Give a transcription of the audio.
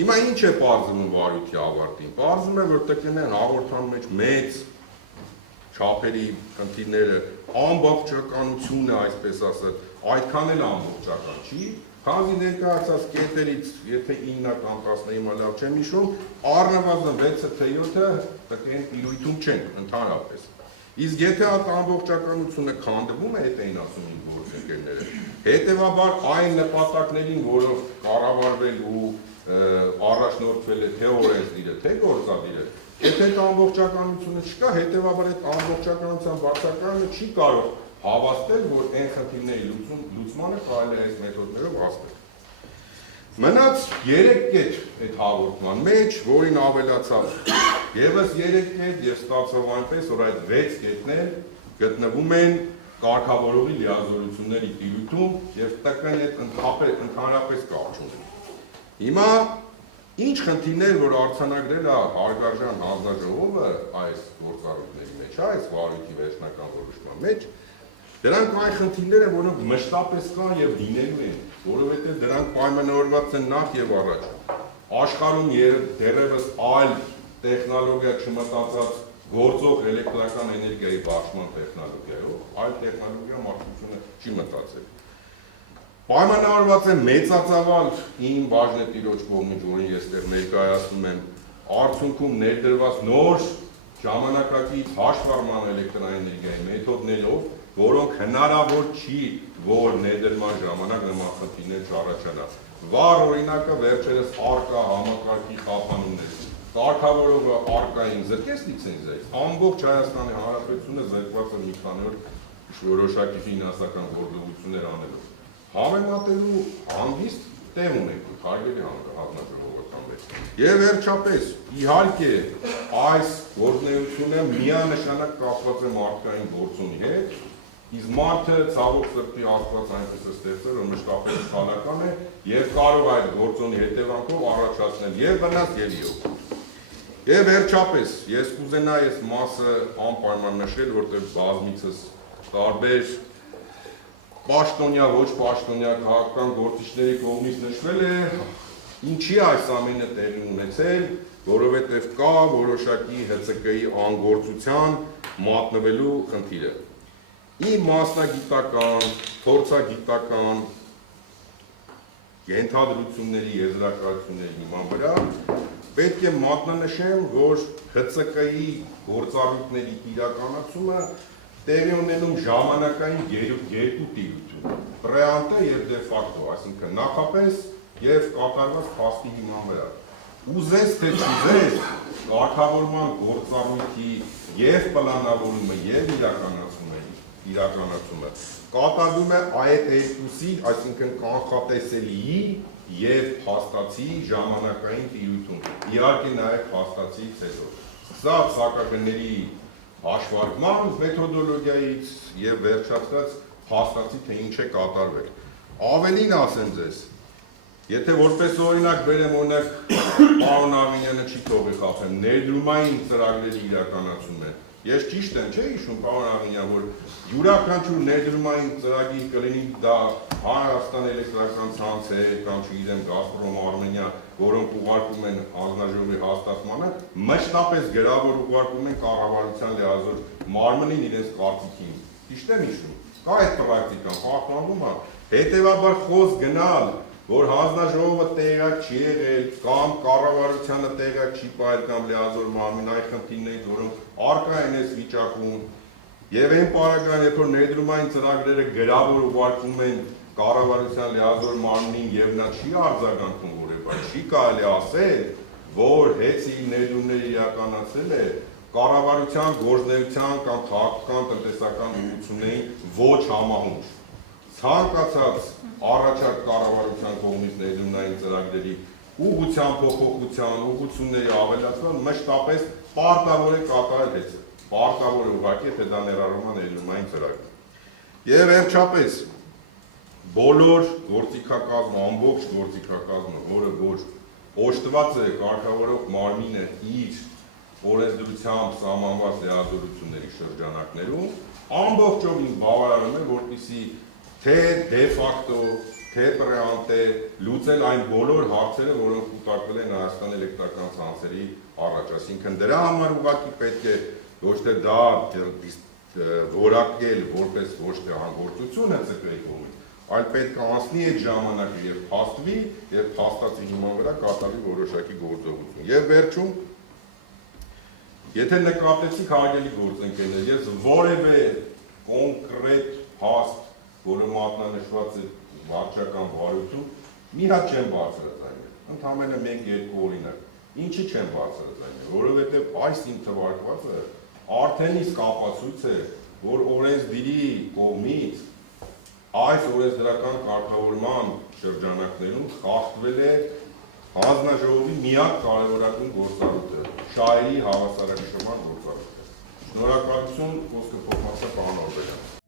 Հիմա ինչ է պարզվում վարույթի ավարտին։ Պարզվում է, որ ՏԿՆ-ն հաղորդման մեջ մեծ չափերի խնդիրները, ամբողջականությունը, այսպես ասած, այդքան էլ ամբողջական չի, քանզի ներկայացած կետերից, եթե 9-ը կամ 10-ը հիմա լավ չեմ հիշում, առնվազն 6-ը թե 7-ը ՏԿՆ տիրույթում չեն ընդհանրապես։ Իսկ եթե այդ ամբողջականությունը քանդվում է, հետ էին ասում իմ գործընկերները, հետևաբար այն նպատակներին, որով կառավարվել ու առաջնորդվել է թե օրենսդիրը, թե գործադիրը, եթե այդ ամբողջականությունը չկա, հետևաբար այդ ամբողջականության բացակայությունը չի կարող հավաստել, որ այն խնդիրների լուծմանը կարելի է այս մեթոդներով հասնել։ Մնաց 3 կետ այդ հաղորդման մեջ, որին ավելացավ ևս 3 կետ եւ ստացավ այնպես, որ այդ 6 կետներ գտնվում են կարգավորողի լիազորությունների տիրույթում եւ ՏԿՆ-ի հետ ընդհանրապես կապ չունեն։ Հիմա ինչ խնդիրներ, որ արձանագրել է հարգարժան հանձնաժողովը այս գործառույթների մեջ, այս վարույթի վերջնական որոշման մեջ, դրանք այն խնդիրներ են, որոնք մշտապես կան եւ լինելու են, որովհետեւ դրանք պայմանավորված են նախ եւ առաջ աշխարհում դեռևս այլ տեխնոլոգիա չմտածած գործող էլեկտրական էներգիայի բաշխման տեխնոլոգիայով, այլ տեխնոլոգիա մարդկությունը չի մտածել։ Պայմանավորված է մեծածավալ իմ բաժնետիրոջ կողմից, որին ես դեռ ներկայացնում եմ, արդյունքում ներդրված նոր ժամանակակից հաշվառման էլեկտրաէներգիայի մեթոդներով, որոնք հնարավոր չի, որ ներդրման ժամանակ նման խնդիրներ չառաջանա։ Վառ օրինակը վերջերս արկա համակարգի խափանումներ։ Կարգավորողը արկային զրկեց լիցենզիայից, ամբողջ Հայաստանի Հանրապետությունը զրկված է մի քանի օր որոշակի ֆինանսական գործողություններ անելով։ Համեմատելու հանգիստ տեղ ունենք, հարգելի հանձնաժողովական մեջ։ Եվ վերջապես, իհարկե, այս գործունեությունը միանշանակ կապված է մարդկային գործոնի հետ, իսկ մարդը ցավոք սրտի Աստված այնպես է ստեղծել, որ մշտապես սխալական է եւ կարող է այդ գործոնի հետևանքով առաջացնել եւ վնաս եւ օգուտ։ Եվ վերջապես, ես կուզենայի այս մասը անպայման նշել, որտեղ բազմիցս տարբեր պաշտոնյա, ոչ պաշտոնյա քաղաքական գործիչների կողմից նշվել է, ինչի այս ամենը տեղի ունեցել, որովհետև կա որոշակի ՀՑԿ-ի անգործության մատնվելու խնդիրը։ Իմ մասնագիտական, փորձագիտական ենթադրությունների, եզրակացությունների հիման վրա պետք է մատնանշեմ, որ ՀՑԿ-ի գործառույթների իրականացումը տեղի ունենում ժամանակային երկու տիրույթում, պրեանտե եւ դե ֆակտո, այսինքն նախապես եւ կատարված փաստի հիման վրա։ Ուզես թե չուզես, կարգավորման գործառույթի եւ պլանավորումը եւ իրականացումը կատարվում է այդ երկուսի, այսինքն կանխատեսելի եւ փաստացի ժամանակային տիրույթում, իհարկե նաեւ փաստացիից հետո։ Սա սակագների հաշվարկման մեթոդոլոգիայից եւ վերջացած փաստացի թե ինչ է կատարվել։ Ավելին ասեմ ձեզ, եթե որպես օրինակ բերեմ օրինակ պարոն Ավինյանը չի թողի խախտեմ, ներդրումային ծրագրերի իրականացումը։ Ես ճիշտ եմ, չէ՞ հիշում պարոն Ավինյան, որ յուրաքանչյուր ներդրումային ծրագիր կլինի դա Հայաստան էլեկտրական ցանց է կամ չգիտեմ Գազպրոմ Արմենիա, որոնք ուղարկում են հանձնաժողովի հաստատմանը, մշտապես գրավոր ուղարկում են կառավարության լիազոր մարմնին իրենց կարծիքին։ Ճիշտ եմ հիշում։ Կա այդ պրակտիկան, պահպանվում է։ Հետևաբար խոսք գնալ, որ հանձնաժողովը տեղյակ չի եղել կամ կառավարությանը տեղյակ չի պահել կամ լիազոր մարմին այն խնդիրներից, որոնք առկա են այս վիճակում, եւ այն պարագան, երբ որ ներդրումային ծրագրերը գրավոր ուղարկվում են կառավարության լիազոր մարմնին եւ նա չի արձագանքում որևէ, չի կարելի ասել, որ հեծի ներդրումները իրականացել է կառավարության գործունեության կամ քաղաքական տնտեսական ուղղություններին ոչ համահունչ։ Ցանկացած առաջարկ կառավարության կողմից ներդրումային ծրագրերի ուղղության փոփոխության, ուղղությունների ավելացման մշտապես պարտավոր է կատարել հեծը, պարտավոր է ուղղակի, թե դա ներառում է ներդրումային ծրագիր։ Եվ վերջապես բոլոր գործիքակազմը, ամբողջ գործիքակազմը, որը որ օժտված է կարգավորող մարմինը իր օրենսդրությամբ սահմանված լիազորությունների շրջանակներում, ամբողջովին բավարարում է, որպեսզի թե դե ֆակտո, թե պրեանտ է լուծել այն բոլոր հարցերը, որոնք կուտակվել են Հայաստանի էլեկտրական ցանցերի առաջ, այսինքն դրա համար ուղղակի պետք է ոչ թե դա որակել որպես ոչ թե հանգործություն ՀՑՊ-ի կողմից, այլ պետք է անցնի այդ ժամանակը եւ փաստվի եւ փաստացի հիման վրա կատարվի որոշակի գործողություն։ Եվ վերջում, եթե նկատեցիք հարգելի գործընկերներ, ես որևէ կոնկրետ փաստ, որը մատնանշված է վարչական վարույթում, մի հատ չեմ բարձրաձայնել, ընդամենը 1-2 օրինակ։ Ինչի չեմ բարձրաձայնել, որովհետև այս իմ թվարկվածը արդեն իսկ ապացույց է, որ օրենսդիրի կողմից այս օրենսդրական կարգավորման շրջանակներում խախտվել է հանձնաժողովի միակ կարևորագույն գործառույթը, շահերի հավասարակշռման գործառույթը։ Շնորհակալություն, խոսքը փոխանցա պարոն Օրբելյան։